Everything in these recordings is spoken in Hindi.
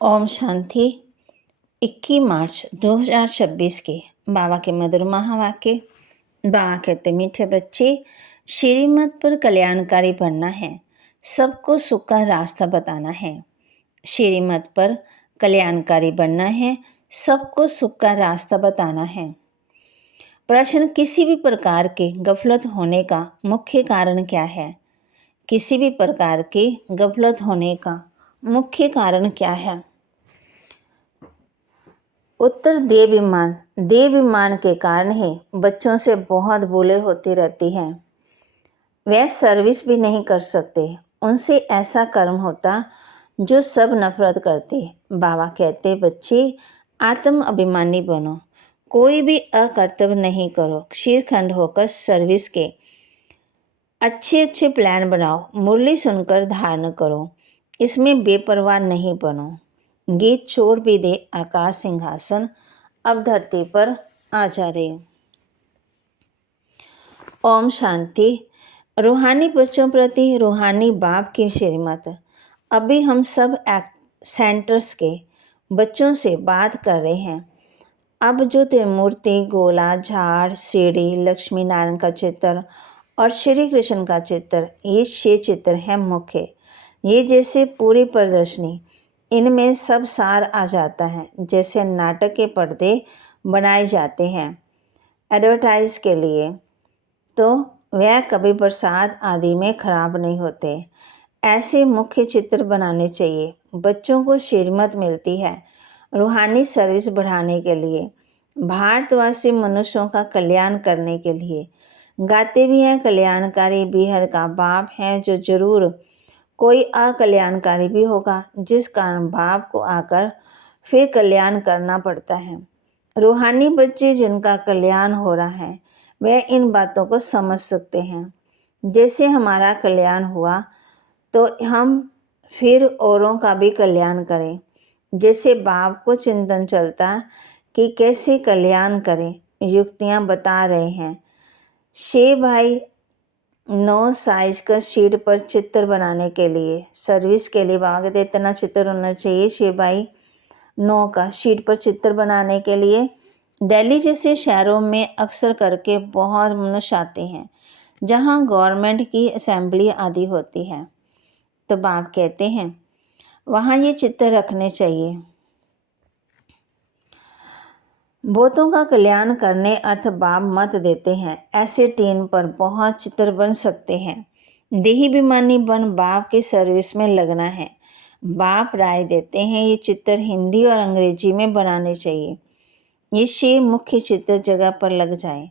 ओम शांति। 21 मार्च 2026 के बाबा के मधुर महावाक्य। बाबा कहते, मीठे बच्चे, श्रीमत पर कल्याणकारी बनना है, सबको सुख का रास्ता बताना है। श्रीमत पर कल्याणकारी बनना है, सबको सुख का रास्ता बताना है। प्रश्न, किसी भी प्रकार के गफलत होने का मुख्य कारण क्या है? किसी भी प्रकार के गफलत होने का मुख्य कारण क्या है? उत्तर, देवाभिमान। देवाभिमान के कारण ही बच्चों से बहुत भूलें होती रहती हैं। वह सर्विस भी नहीं कर सकते। उनसे ऐसा कर्म होता जो सब नफरत करते। बाबा कहते, बच्चे आत्म अभिमानी बनो, कोई भी अकर्तव्य नहीं करो, शीरखंड होकर सर्विस के अच्छे अच्छे प्लान बनाओ, मुरली सुनकर धारण करो, इसमें बेपरवाह नहीं बनो। गीत छोड़ भी दे आकाश सिंहासन, अब धरती पर आ जा रहे। ओम शांति। रूहानी बच्चों प्रति रूहानी बाप की श्रीमत। अभी हम सब सेंटर्स के बच्चों से बात कर रहे हैं। अब जो त्रिमूर्ति, गोला, झाड़, सीढ़ी, लक्ष्मी नारायण का चित्र और श्री कृष्ण का चित्र, ये 6 चित्र हैं मुख्य। ये जैसे पूरी प्रदर्शनी, इनमें सब सार आ जाता है। जैसे नाटक के पर्दे बनाए जाते हैं एडवर्टाइज के लिए, तो वह कभी बरसात आदि में खराब नहीं होते। ऐसे मुख्य चित्र बनाने चाहिए। बच्चों को श्रीमत मिलती है रूहानी सर्विस बढ़ाने के लिए, भारतवासी मनुष्यों का कल्याण करने के लिए। गाते भी हैं, कल्याणकारी बेहद का बाप है, जो जरूर कोई अकल्याणकारी भी होगा, जिस कारण बाप को आकर फिर कल्याण करना पड़ता है। रूहानी बच्चे जिनका कल्याण हो रहा है, वे इन बातों को समझ सकते हैं। जैसे हमारा कल्याण हुआ तो हम फिर औरों का भी कल्याण करें। जैसे बाप को चिंतन चलता कि कैसे कल्याण करें, युक्तियाँ बता रहे हैं। 6 बाई 9 साइज का शीट पर चित्र बनाने के लिए, सर्विस के लिए बाबा कहते इतना चित्र होना चाहिए। 6 बाई 9 का शीट पर चित्र बनाने के लिए दिल्ली जैसे शहरों में अक्सर करके बहुत मनुष्य आते हैं, जहां गवर्नमेंट की असेंबली आदि होती है। तो बाप कहते हैं वहां ये चित्र रखने चाहिए। बहुतों का कल्याण करने अर्थ बाप मत देते हैं। ऐसे टीन पर बहुत चित्र बन सकते हैं। देहाभिमानी बन बाप की सर्विस में लगना है। बाप राय देते हैं ये चित्र हिंदी और अंग्रेजी में बनाने चाहिए। ये 6 मुख्य चित्र जगह पर लग जाए।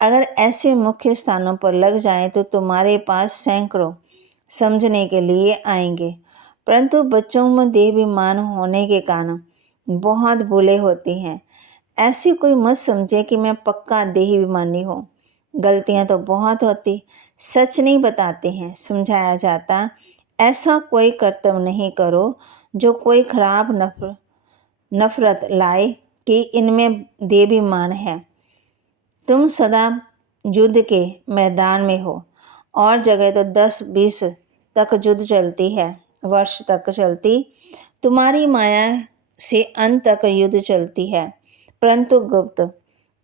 अगर ऐसे मुख्य स्थानों पर लग जाएं तो तुम्हारे पास सैकड़ों समझने के लिए आएंगे। परंतु बच्चों में देहाभिमान होने के कारण बहुत भूलें होती हैं। ऐसी कोई मत समझे कि मैं पक्का देहाभिमानी हूँ। गलतियाँ तो बहुत होती, सच नहीं बताते हैं, समझाया जाता। ऐसा कोई कर्तव्य नहीं करो जो कोई खराब नफरत लाए कि इनमें देहाभिमान है। तुम सदा युद्ध के मैदान में हो और जगह तो 10-20 तक युद्ध चलती है, वर्ष तक चलती। तुम्हारी माया से अंत तक युद्ध चलती है, परंतु गुप्त,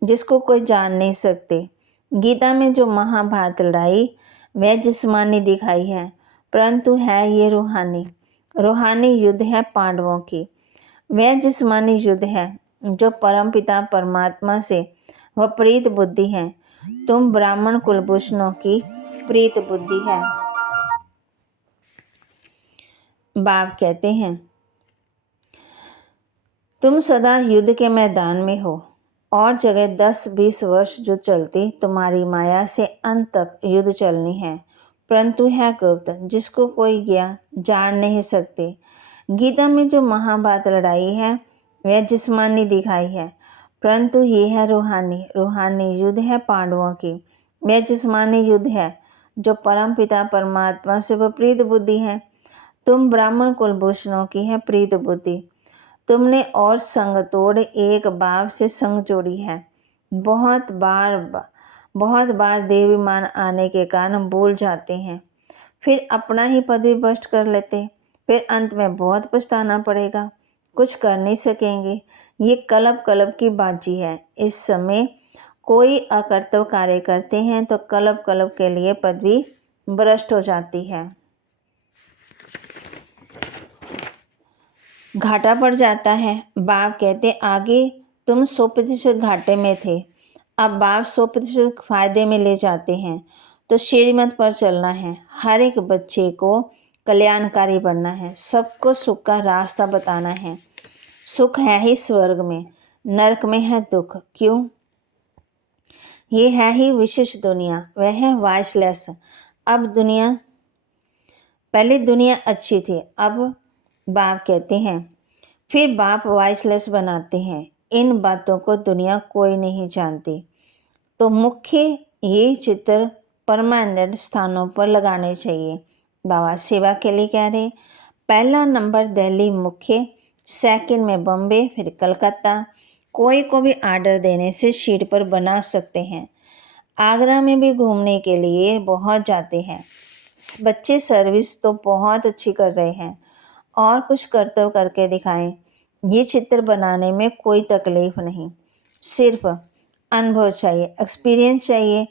जिसको कोई जान नहीं सकते। गीता में जो महाभारत लड़ाई वह जिस्मानी दिखाई है, परंतु है ये रूहानी। रूहानी युद्ध है पांडवों की। वह जिस्मानी युद्ध है जो परमपिता परमात्मा से विपरीत बुद्धि है। तुम ब्राह्मण कुलभूषणों की प्रीत बुद्धि है। बाप कहते हैं तुम सदा युद्ध के मैदान में हो और जगह 10-20 वर्ष जो चलती, तुम्हारी माया से अंत तक युद्ध चलनी है, परंतु है गुप्त, जिसको कोई जान नहीं सकते। गीता में जो महाभारत लड़ाई है वह जिस्मानी दिखाई है, परंतु ये है रूहानी। रूहानी युद्ध है पांडवों की। वह जिस्मानी युद्ध है जो परम पिता परमात्मा से विपरीत बुद्धि है। तुम ब्राह्मण कुलभूषणों की है प्रीत बुद्धि। तुमने और संग तोड़ एक बाप से संग जोड़ी है। बहुत बार देहाभिमान आने के कारण भूल जाते हैं, फिर अपना ही पद भी भ्रष्ट कर लेते, फिर अंत में बहुत पछताना पड़ेगा। कुछ कर नहीं सकेंगे। ये कलब कलब की बाजी है। इस समय कोई अकर्तव्य कार्य करते हैं तो कलब कलब के लिए पदवी भ्रष्ट हो जाती है, घाटा पड़ जाता है। बाप कहते आगे तुम 100% घाटे में थे, अब बाप 100% फायदे में ले जाते हैं। तो श्रीमत पर चलना है, हर एक बच्चे को कल्याणकारी बनना है, सबको सुख का रास्ता बताना है। सुख है ही स्वर्ग में, नरक में है दुख। क्यों? ये है ही विशेष दुनिया, वह है वाइसलेस। अब दुनिया, पहले दुनिया अच्छी थी, अब बाप कहते हैं, फिर बाप वाइसलेस बनाते हैं। इन बातों को दुनिया कोई नहीं जानती। तो मुख्य ये चित्र परमानेंट स्थानों पर लगाने चाहिए। बाबा सेवा के लिए कह रहे, पहला नंबर दिल्ली मुख्य, सेकंड में बॉम्बे, फिर कलकत्ता। कोई को भी आर्डर देने से शीट पर बना सकते हैं। आगरा में भी घूमने के लिए बहुत जाते हैं। बच्चे सर्विस तो बहुत अच्छी कर रहे हैं, और कुछ कर्तव्य करके दिखाएं। ये चित्र बनाने में कोई तकलीफ नहीं, सिर्फ अनुभव चाहिए, एक्सपीरियंस चाहिए।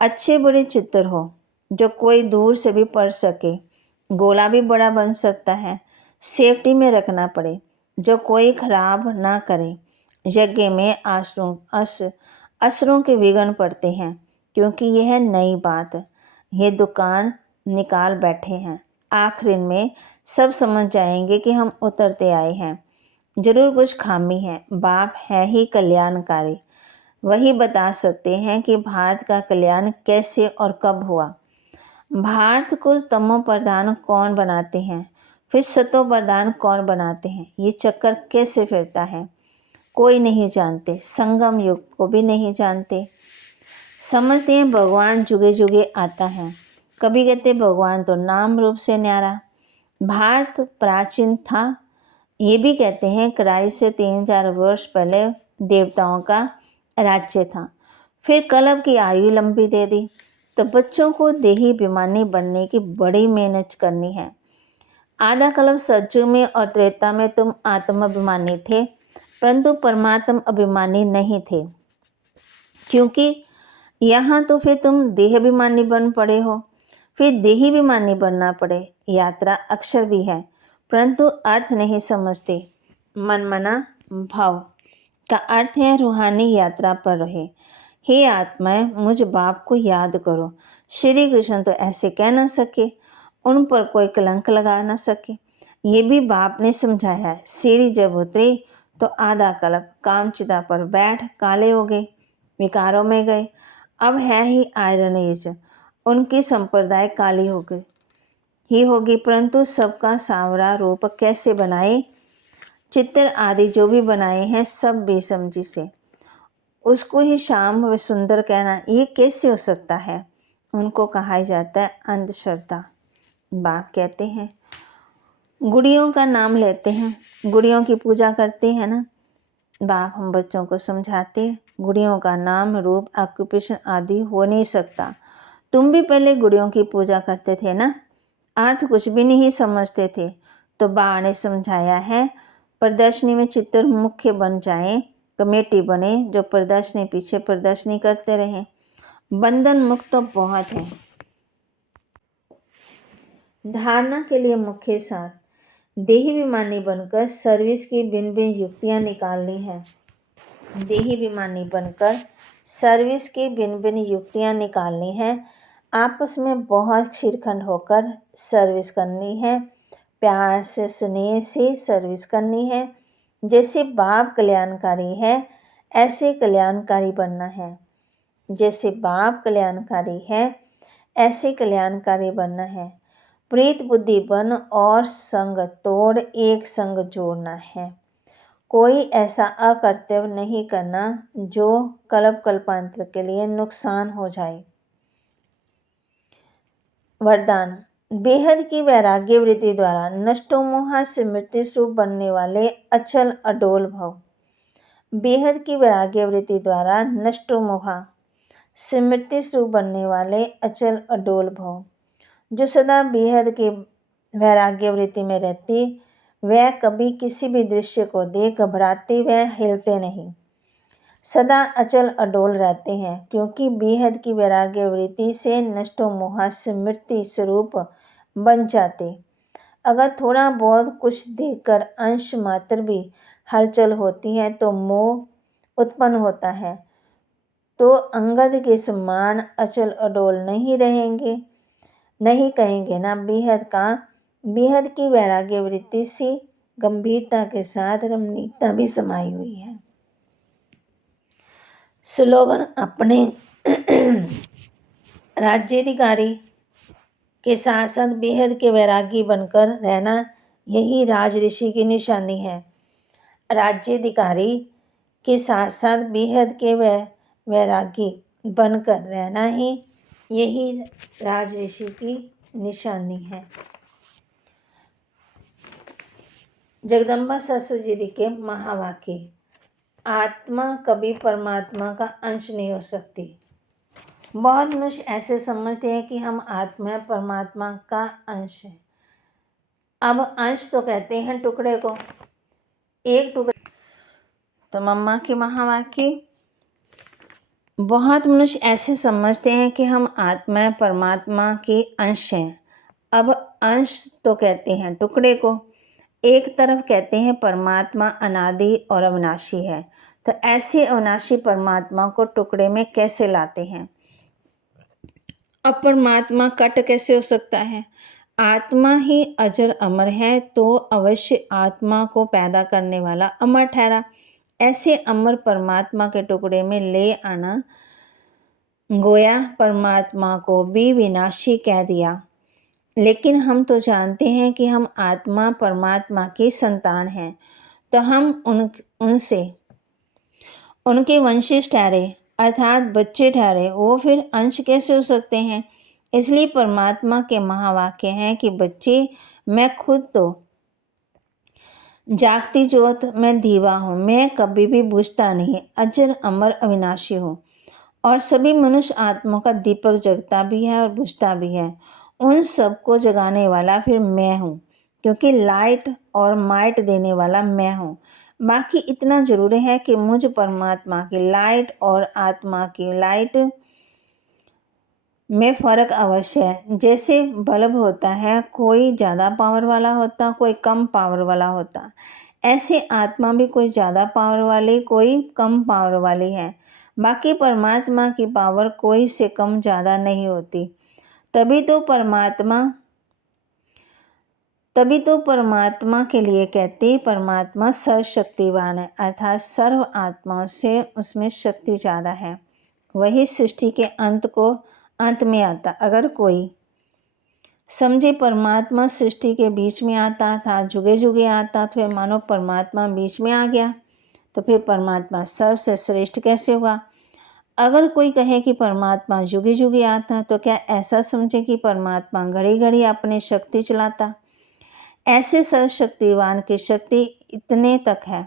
अच्छे बड़े चित्र हो जो कोई दूर से भी पढ़ सके। गोला भी बड़ा बन सकता है, सेफ्टी में रखना पड़े, जो कोई खराब ना करे। यज्ञ में असुरों के विघ्न पड़ते हैं, क्योंकि यह नई बात, ये दुकान निकाल बैठे हैं। आखिर में सब समझ जाएंगे कि हम उतरते आए हैं। जरूर कुछ खामी है। बाप है ही कल्याणकारी, वही बता सकते हैं कि भारत का कल्याण कैसे और कब हुआ। भारत को तमो प्रधान कौन बनाते हैं, फिर सतो प्रधान कौन बनाते हैं, ये चक्कर कैसे फिरता है, कोई नहीं जानते। संगम युग को भी नहीं जानते। समझते हैं भगवान जुगे जुगे आता है, कभी कहते भगवान तो नाम रूप से न्यारा। भारत प्राचीन था, ये भी कहते हैं कड़ाई से 3000 वर्ष पहले देवताओं का राज्य था। फिर कलब की आयु लंबी दे दी। तो बच्चों को देही अभिमानी बनने की बड़ी मेहनत करनी है। आधा कलब सतयुग में और त्रेता में तुम आत्माभिमानी थे, परंतु परमात्मा अभिमानी नहीं थे, क्योंकि यहाँ तो फिर तुम देह अभिमानी बन पड़े हो, फिर देही अभिमानी बनना पड़े। यात्रा अक्षर भी है, परंतु अर्थ नहीं समझते। मनमना भाव का अर्थ है रूहानी यात्रा पर रहे। हे आत्माएं, मुझ बाप को याद करो। श्री कृष्ण तो ऐसे कह ना सके, उन पर कोई कलंक लगा ना सके। ये भी बाप ने समझाया है। सीढ़ी जब उतरी तो आधा कल्प कामचिता पर बैठ काले हो गए, विकारों में गए। अब है ही आयरन एज, उनकी संप्रदाय काली हो गई ही होगी, परंतु सबका सांवरा रूप कैसे बनाए। चित्र आदि जो भी बनाए हैं सब बेसमझी से, उसको ही शाम व सुंदर कहना, ये कैसे हो सकता है। उनको कहा जाता है अंधश्रद्धा। बाप कहते हैं गुड़ियों का नाम लेते हैं, गुड़ियों की पूजा करते हैं ना। बाप हम बच्चों को समझाते, गुड़ियों का नाम रूप ऑक्यूपेशन आदि हो नहीं सकता। तुम भी पहले गुड़ियों की पूजा करते थे ना, अर्थ कुछ भी नहीं समझते थे। तो बा ने समझाया है, प्रदर्शनी में चित्र मुख्य बन जाए, कमेटी बने जो प्रदर्शनी पीछे प्रदर्शनी करते रहें। बंधन मुक्त तो बहुत है। धारणा के लिए मुख्य सार, देही अभिमानी बनकर सर्विस की भिन्न भिन्न युक्तियाँ निकालनी है। देही अभिमानी बनकर सर्विस की भिन्न भिन्न युक्तियाँ निकालनी है। आपस में बहुत शिरखंड होकर सर्विस करनी है। प्यार से स्नेह से सर्विस करनी है। जैसे बाप कल्याणकारी है, ऐसे कल्याणकारी बनना है। जैसे बाप कल्याणकारी है, ऐसे कल्याणकारी बनना है। प्रीत बुद्धि बन और संग तोड़ एक संग जोड़ना है। कोई ऐसा अकर्तव्य नहीं करना जो कल्प कल्पांतर के लिए नुकसान हो जाए। वरदान, बेहद की वैराग्य वृत्ति द्वारा नष्टो मोहा से मृत्यु स्वरूप बनने वाले अचल अडोल भव। बेहद की वैराग्य वृत्ति द्वारा नष्टो मोहा से मृत्यु स्वरूप बनने वाले अचल अडोल भव। जो सदा बेहद के वैराग्य वृत्ति में रहती, वह कभी किसी भी दृश्य को देख घबराते व हिलते नहीं, सदा अचल अडोल रहते हैं, क्योंकि बेहद की वैराग्य वृत्ति से नष्टो मोह स्मृति स्वरूप बन जाते। अगर थोड़ा बहुत कुछ देखकर अंश मात्र भी हलचल होती है तो मोह उत्पन्न होता है, तो अंगद के समान अचल अडोल नहीं रहेंगे, नहीं कहेंगे ना। बेहद की वैराग्य वृत्ति सी गंभीरता के साथ रमणीकता भी समाई हुई है। स्लोगन: अपने राज्याधिकारी के साथ साथ बेहद के वैरागी बनकर रहना, यही राज ऋषि की निशानी है। राज्याधिकारी के साथ साथ बेहद के वैरागी बनकर रहना ही यही राज ऋषि की निशानी है। जगदम्बा सरस्वती जी के महावाक्य: आत्मा कभी परमात्मा का अंश नहीं हो सकती। बहुत मनुष्य ऐसे समझते हैं कि हम आत्मा परमात्मा का अंश है। अब अंश तो कहते हैं टुकड़े को, एक टुकड़े। तो मम्मा के महावाक्य: बहुत मनुष्य ऐसे समझते हैं कि हम आत्मा परमात्मा के अंश हैं। अब अंश तो कहते हैं टुकड़े को, एक तरफ कहते हैं परमात्मा अनादि और अविनाशी है। तो ऐसे अविनाशी परमात्मा को टुकड़े में कैसे लाते हैं? अब परमात्मा कट कैसे हो सकता है? आत्मा ही अजर अमर है, तो अवश्य आत्मा को पैदा करने वाला अमर ठहरा। ऐसे अमर परमात्मा के टुकड़े में ले आना, गोया परमात्मा को भी विनाशी कह दिया। लेकिन हम तो जानते हैं कि हम आत्मा परमात्मा की संतान हैं, तो हम उनसे उनके वंशज ठहरे, अर्थात बच्चे ठहरे। वो फिर अंश कैसे हो सकते हैं? इसलिए परमात्मा के महावाक्य हैं कि बच्चे, मैं खुद तो जागती ज्योत, मैं दीवा हूँ, मैं कभी भी बुझता नहीं, अजर अमर अविनाशी हूँ। और सभी मनुष्य आत्मा का दीपक जगता भी है और बुझता भी है। उन सबको जगाने वाला फिर मैं हूँ, क्योंकि लाइट और माइट देने वाला मैं हूँ। बाकी इतना जरूर है कि मुझ परमात्मा की लाइट और आत्मा की लाइट में फ़र्क अवश्य है। जैसे बल्ब होता है, कोई ज़्यादा पावर वाला होता, कोई कम पावर वाला होता, ऐसे आत्मा भी कोई ज़्यादा पावर वाली, कोई कम पावर वाली है। बाकी परमात्मा की पावर कोई से कम ज़्यादा नहीं होती। तभी तो परमात्मा के लिए कहते परमात्मा सर्वशक्तिवान है, अर्थात सर्व आत्माओं से उसमें शक्ति ज़्यादा है। वही सृष्टि के अंत में आता। अगर कोई समझे परमात्मा सृष्टि के बीच में आता था, जुगे जुगे आता, तो फिर मानो परमात्मा बीच में आ गया, तो फिर परमात्मा सबसे श्रेष्ठ कैसे हुआ? अगर कोई कहे कि परमात्मा जुगे जुगे आता, तो क्या ऐसा समझे कि परमात्मा घड़ी घड़ी अपनी शक्ति चलाता? ऐसे सर्वशक्तिवान की शक्ति इतने तक है।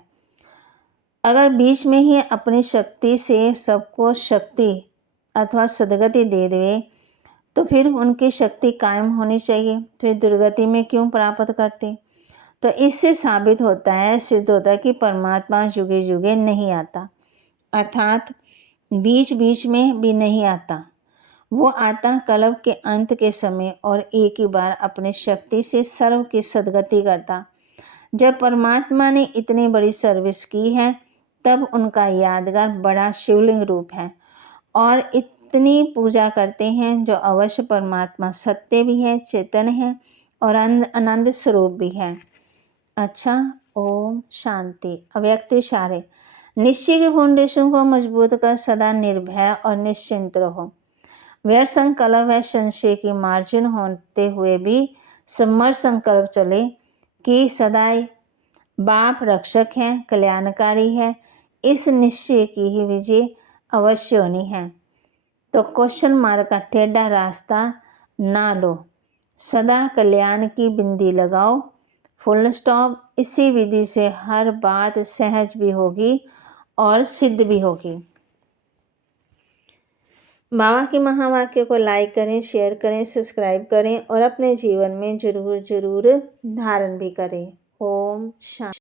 अगर बीच में ही अपनी शक्ति से सबको शक्ति अथवा सदगति दे देवे, तो फिर उनकी शक्ति कायम होनी चाहिए, फिर दुर्गति में क्यों प्राप्त करते? तो इससे साबित होता है, सिद्ध होता है कि परमात्मा जुगे जुगे नहीं आता, अर्थात बीच बीच में भी नहीं आता। वो आता कल्प के अंत के समय और एक ही बार अपने शक्ति से सर्व की सदगति करता। जब परमात्मा ने इतनी बड़ी सर्विस की है, तब उनका यादगार बड़ा शिवलिंग रूप है और इतनी पूजा करते हैं, जो अवश्य परमात्मा सत्य भी है, चेतन है और आनंद स्वरूप भी है। अच्छा, ओम शांति। अव्यक्त इशारे: निश्चय के फाउंडेशन को मजबूत कर सदा निर्भय और निश्चिंत रहो। व्यर्थ संकल्प व संशय की मार्जिन होते हुए भी समर्थ संकल्प चले कि सदा बाप रक्षक है, कल्याणकारी है, इस निश्चय की ही विजय अवश्य होनी है। तो क्वेश्चन मार्क का टेढ़ा रास्ता ना लो, सदा कल्याण की बिंदी लगाओ, फुल स्टॉप। इसी विधि से हर बात सहज भी होगी और सिद्ध भी होगी। बाबा के महावाक्य को लाइक करें, शेयर करें, सब्सक्राइब करें और अपने जीवन में जरूर धारण भी करें। ओम शांति।